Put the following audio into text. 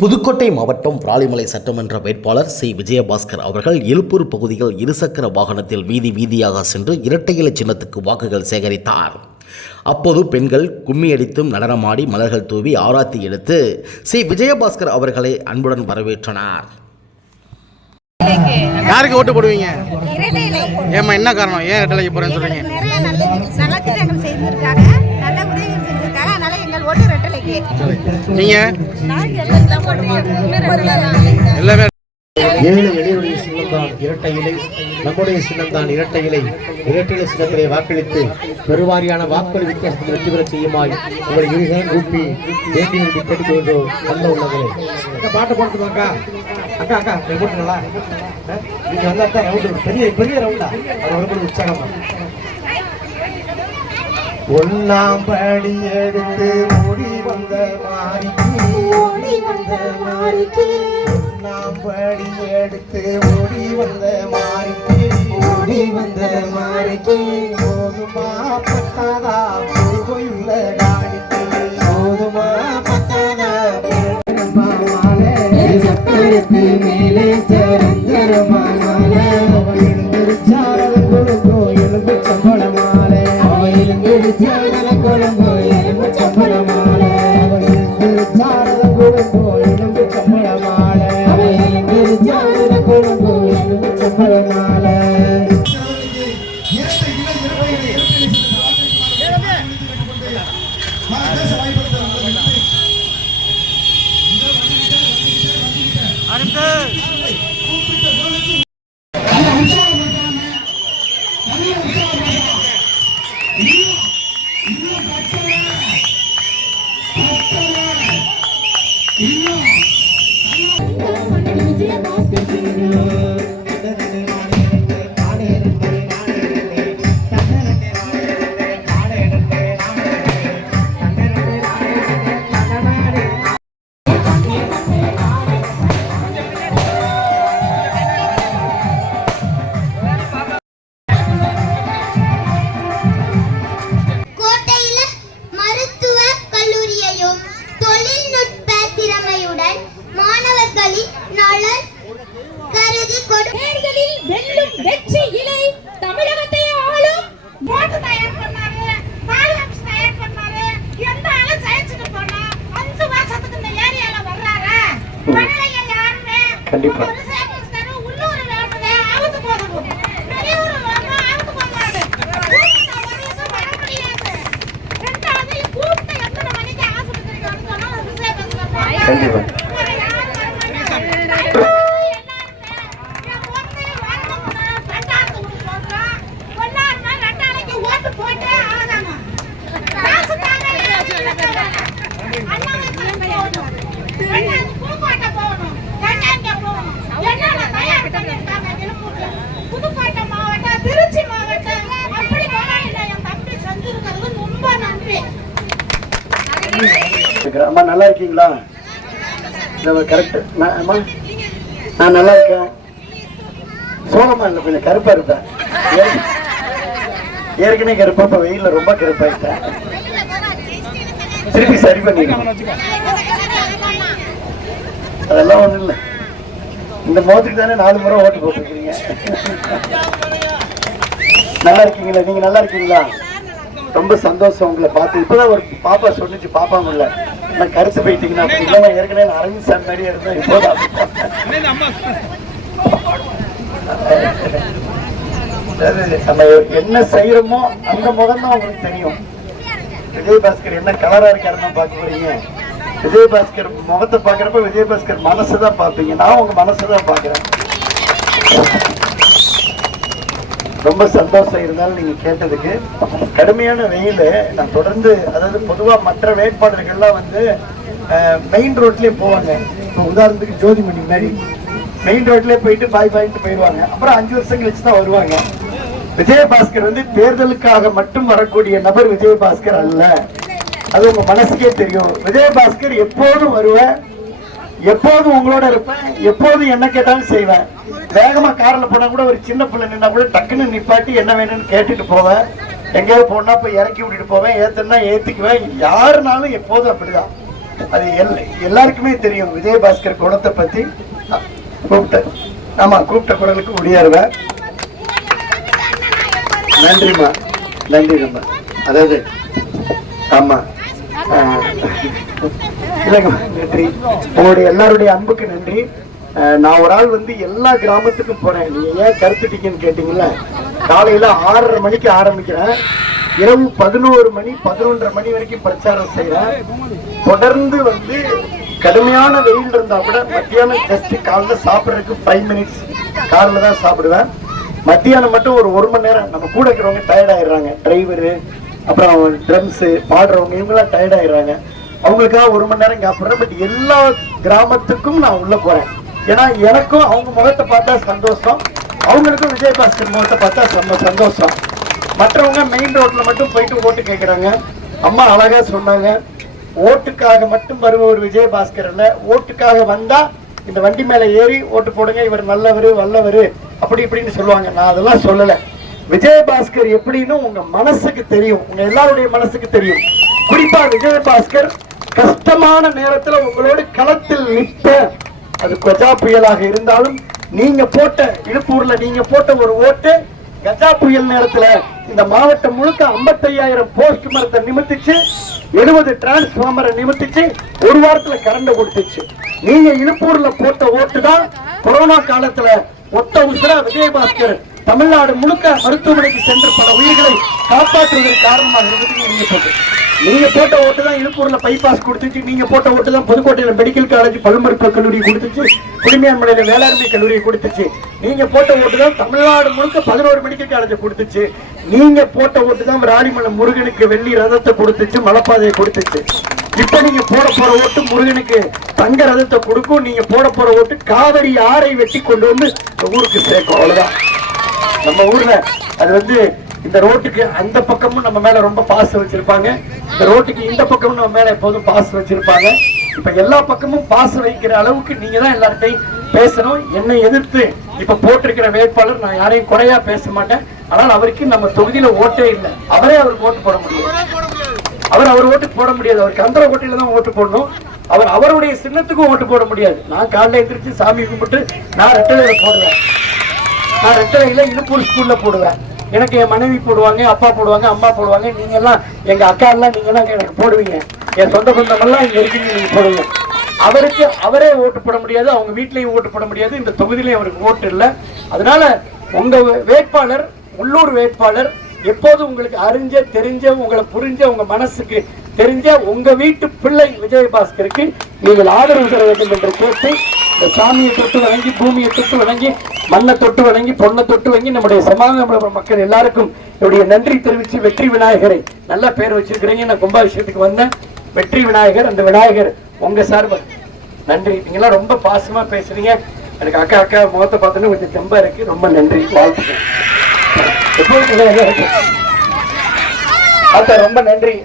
புதுக்கோட்டை மாவட்டம் விராலிமலை சட்டமன்ற வேட்பாளர் சி விஜயபாஸ்கர் அவர்கள் எழுப்பூர் பகுதியில் இருசக்கர வாகனத்தில் வீதி வீதியாக சென்று இரட்டை இலை சின்னத்துக்கு வாக்குகள் சேகரித்தார். அப்போது பெண்கள் கும்மியடித்தும் நடனமாடி மலர்கள் தூவி ஆராத்தி எடுத்து சி விஜயபாஸ்கர் அவர்களை அன்புடன் வரவேற்றனர். யாருக்கு ஓட்டு போடுவீங்க? ஏமா என்ன காரணம்? ஏன் இரட்டை போறேன்னு சொல்றீங்க? நீங்க எல்லாமே 7 எளியுடைய சின்னம்தான் இரட்டை இலை, நம்முடைய சின்னம்தான் இரட்டை இலை. இரட்டை இலை சின்னத்திலே வாக்களித்து பெருவாரியான வாக்குகள் வித்தியாசத்தில் வெற்றி பெற செய்யுமாய் உங்களை இருகரம் கூப்பி வேண்டி கேட்டுக்கொள்கிறோம். நல்ல உள்ளவர்களே, பாட்டு போட்டுருவாக்கா அக்கா அக்கா போட்டுங்களா? நீங்க வந்தாக்கா ரவுண்டு பெரிய பெரிய ரவுண்டா அது உற்சாகமா ஒன்னாம் படி எடுத்து ஓடி வந்த மாறிக்கு ஒன்னாம் படி எடுத்து ஓடி வந்த மாறிக்கு போதுமா பத்தாதா போயுள்ள காணிக்கு போதுமா பத்தாதா சக்கரத்து மேலே சரஞ்சரமாலே அவன் எழுந்திருச்சாரல் கொடுங்கோ எலும்பு சம்பளமாலே அவன் எழுந்திருச்சாரல் கொடுங்கோ எலும்பு சம்பளமாலே அவன் எழுந்திருச்சாரல் கொடுங்கோ எலும்பு சம்பளமாலே அவன் எழுந்திருச்சாரல் கொடுங்கோ எலும்பு சம்பளமாலே கண்டிப்பா கண்டிப்பா அம்மா நல்லா இருக்கீங்களா? கரெக்ட். நான் நல்லா இருக்கேன். சோளமா இல்லை, கொஞ்சம் கருப்பா இருப்பேன். ஏற்கனவே கருப்பா, இப்ப வெயில்ல ரொம்ப கருப்பாயிட்டேன். திருப்பி சரி பண்ணிடுங்க. அதெல்லாம் ஒண்ணும் இல்லை. இந்த மோத்துக்கு தானே 4 முறை ஓட்டு போட்டுருக்கீங்க. நல்லா இருக்கீங்களா? நீங்க நல்லா இருக்கீங்களா? ரொம்ப சந்தோஷம் உங்களை பார்த்து. இப்பதான் ஒரு பாப்பா சொன்னிச்சு, பாப்பாங்க இல்ல நான் கருத்து போயிட்டீங்கன்னா இல்லைன்னா ஏற்கனவே நான் அரவிந்த் சார் மாதிரியே இருந்தேன். இப்போதான் நம்ம என்ன செய்யறோமோ அந்த முகம் தான் உங்களுக்கு தெரியும். விஜயபாஸ்கர் என்ன கலரா இருக்காருன்னா பார்க்க போறீங்க. விஜயபாஸ்கர் முகத்தை பாக்குறப்ப விஜயபாஸ்கர் மனசுதான் பார்ப்பீங்க. நான் உங்க மனசுதான் பாக்குறேன். ரொம்ப சந்தோஷம். இருந்தாலும் நீங்க கேட்டதுக்கு கடுமையான வெயில நான் தொடர்ந்து, அதாவது பொதுவா மற்ற வேட்பாளர்கள்லாம் வந்து மெயின் ரோட்லயே போவாங்க. இப்போ உதாரணத்துக்கு ஜோதிமணி மாதிரி மெயின் ரோட்லயே போயிட்டு பாயிட்டு போயிடுவாங்க. அப்புறம் 5 வருஷம் கழிச்சு தான் வருவாங்க. விஜயபாஸ்கர் வந்து தேர்தலுக்காக மட்டும் வரக்கூடிய நபர் விஜயபாஸ்கர் அல்ல. அது உங்க மனசுக்கே தெரியும். விஜயபாஸ்கர் எப்போதும் வருவேன், எப்போதும் உங்களோட இருப்பேன், எப்போதும் என்ன கேட்டாலும் செய்வேன். வேகமா கார்ல போனா கூட ஒரு சின்ன பிள்ளை நின்னா கூட டக்குன்னு நிப்பாட்டி என்ன வேணும்னு கேட்டுட்டு போவேன். எங்கேயாவது போனா போய் இறக்கி விட்டுட்டு போவேன். ஏத்துனா ஏத்துக்குவேன். யாருனாலும் எப்போதும் அப்படிதான். அது எல்லாருக்குமே தெரியும் விஜயபாஸ்கர் குணத்தை பத்தி. கூப்பிட்ட குரலுக்கு முடியாருவேன். நன்றிம்மா, நன்றிம்மா. அதாவது ஆமா இல்லைங்கம்மா, நன்றி. உங்களுடைய எல்லாருடைய அன்புக்கு நன்றி. நான் ஒரு ஆள் வந்து எல்லா கிராமத்துக்கும் போறேன். நீங்க ஏன் கருத்துட்டீங்கன்னு கேட்டீங்களா? காலையில 6:30 மணிக்கு ஆரம்பிக்கிறேன், இரவு 11 மணி 11:30 மணி வரைக்கும் பிரச்சாரம் செய்யறேன். தொடர்ந்து வந்து கடுமையான வெயில் இருந்தா கூட மத்தியானம் ஜஸ்ட் காலைல சாப்பிட்றதுக்கு 5 மினிட்ஸ் காரில் தான் சாப்பிடுவேன். மத்தியானம் மட்டும் ஒரு 1 மணி நேரம். நம்ம கூட இருக்கிறவங்க டயர்ட் ஆயிடுறாங்க, டிரைவரு அப்புறம் ட்ரம்ஸு பாடுறவங்க இவங்கெல்லாம் டயர்ட் ஆயிடுறாங்க. அவங்களுக்காக 1 மணி நேரம் சாப்பிட்றேன். பட் எல்லா கிராமத்துக்கும் நான் உள்ள போறேன். ஏன்னா எனக்கும் அவங்க முகத்தை பார்த்தா சந்தோஷம், அவங்களுக்கும் விஜயபாஸ்கர் முகத்தை பார்த்தா சந்தோஷம். மற்றவங்க மெயின் ரோட்ல மட்டும் போயிட்டு ஓட்டு கேட்குறாங்க. அம்மா அழகா சொன்னாங்க, ஓட்டுக்காக மட்டும் வருபவர் விஜயபாஸ்கர் இல்ல, ஓட்டுக்காக வந்தா இந்த வண்டி மேல ஏறி ஓட்டு போடுங்க, இவர் நல்லவரு வல்லவரு அப்படி இப்படின்னு சொல்லுவாங்க. நான் அதெல்லாம் சொல்லல. விஜயபாஸ்கர் எப்படின்னு உங்க மனசுக்கு தெரியும், உங்க எல்லாருடைய மனசுக்கு தெரியும். குறிப்பா விஜயபாஸ்கர் கஷ்டமான நேரத்துல உங்களோட களத்தில் நிற்ப, அது கஜா புயலாக இருந்தாலும் நீங்க போட்ட இழுப்பூர்ல நீங்க போட்ட ஒரு ஓட்டு கஜா புயல் நேரத்துல இந்த மாவட்டம் முழுக்க 55,000 போஸ்ட் மரத்தை நிமித்திச்சு, 70 டிரான்ஸ்பார்மரை நிமித்திச்சு, ஒரு வாரத்துல கரண்ட கொடுத்துச்சு. நீங்க இழுப்பூர்ல போட்ட ஓட்டு தான் கொரோனா காலத்துல ஒத்த உசுரா விஜயபாஸ்கர் தமிழ்நாடு முழுக்க மருத்துவமனைக்கு சென்று பல உயிர்களை காப்பாற்றுவதற்கு காரணமாக இருந்தது. நீங்க போட்ட ஓட்டு தான் இழுப்பூர்ல பைபாஸ் கொடுத்துச்சு. நீங்க போட்ட ஓட்டு தான் புதுக்கோட்டையில மெடிக்கல் காலேஜ் பல் மருத்துவ கல்லூரி கொடுத்துச்சு, குடிமையான்மலையில வேளாண்மை கல்லூரி கொடுத்துச்சு. நீங்க போட்ட ஓட்டு தான் தமிழ்நாடு முழுக்க 11 மெடிக்கல் காலேஜ் கொடுத்துச்சு. நீங்க போட்ட ஓட்டு தான் ராணிமலை முருகனுக்கு வெள்ளி ரதத்தை கொடுத்துச்சு, மலைப்பாதையை கொடுத்துச்சு. இப்ப நீங்க போட போற ஓட்டு முருகனுக்கு தங்க ரதத்தை கொடுக்கும். நீங்க போட போற ஓட்டு காவிரி ஆறை வெட்டி கொண்டு வந்து ஊருக்கு சேர்க்கும். அவ்வளவுதான். நம்ம ஊர்ல அது வந்து இந்த ரோட்டுக்கு அந்த பக்கமும் நம்ம மேல ரொம்ப பாசம் வச்சிருப்பாங்க, இந்த ரோட்டுக்கு இந்த பக்கமும் நம்ம மேல எப்போதும் பாசம் வச்சிருப்பாங்க. இப்ப எல்லா பக்கமும் பாசம் வைக்கிற அளவுக்கு நீங்க தான் எல்லார்ட்டையும் பேசணும். என்னை எதிர்த்து இப்ப போட்டிருக்கிற வேட்பாளர், நான் யாரையும் குறையா பேச மாட்டேன், ஆனால் அவருக்கு நம்ம தொகுதியில ஓட்டே இல்லை. அவருக்கு ஓட்டு போட முடியாது. அவர் ஓட்டுக்கு போட முடியாது. அவர் கந்தர கோட்டையில தான் ஓட்டு போடணும். அவருடைய சின்னத்துக்கும் ஓட்டு போட முடியாது. நான் காலையில எந்திரிச்சு சாமி கும்பிட்டு நான் ரெட்டலையில போடுவேன். நான் ரெட்டலையில இழுப்பூர் ஸ்கூல்ல போடுவேன். எனக்கு என் மனைவி போடுவாங்க, அப்பா போடுவாங்க, அம்மா போடுவாங்க. நீங்க எல்லாம் எங்க அக்கா எல்லாம் நீங்க எல்லாம் எனக்கு போடுவீங்க. என் சொந்த பந்தம் எல்லாம் இங்க இருக்கீங்க, நீங்க போடுவீங்க. அவரே ஓட்டு போட முடியாது, அவங்க வீட்லயும் ஓட்டு போட முடியாது, இந்த தொகுதியிலையும் அவருக்கு ஓட்டு இல்லை. அதனால உங்க வேட்பாளர், உள்ளூர் வேட்பாளர், எப்போது உங்களுக்கு அறிஞ்ச தெரிஞ்ச உங்களை புரிஞ்ச உங்க மனசுக்கு தெரிஞ்ச உங்க வீட்டு பிள்ளை விஜயபாஸ்கருக்கு நீங்கள் ஆதரவு தர வேண்டும் என்று கேட்டு, இந்த சாமியை தொட்டு வணங்கி, பூமியை தொட்டு வணங்கி, மண்ணை தொட்டு வணங்கி, பொண்ணை தொட்டு வணங்கி, நம்முடைய சமாதான மக்கள் எல்லாருக்கும் என்னுடைய நன்றி தெரிவித்து, வெற்றி விநாயகரை நல்ல பேர் வச்சிருக்கிறீங்க. நான் கும்பாபிஷேகத்துக்கு வந்தேன். வெற்றி விநாயகர், அந்த விநாயகர் உங்க சார்பு நன்றி. நீங்களாம் ரொம்ப பாசமா பேசுறீங்க. எனக்கு அக்கா முகத்தை பார்த்தோன்னு கொஞ்சம் தெம்பா இருக்கு. ரொம்ப நன்றி, வாழ்த்துக்கள். ரொம்ப நன்றி.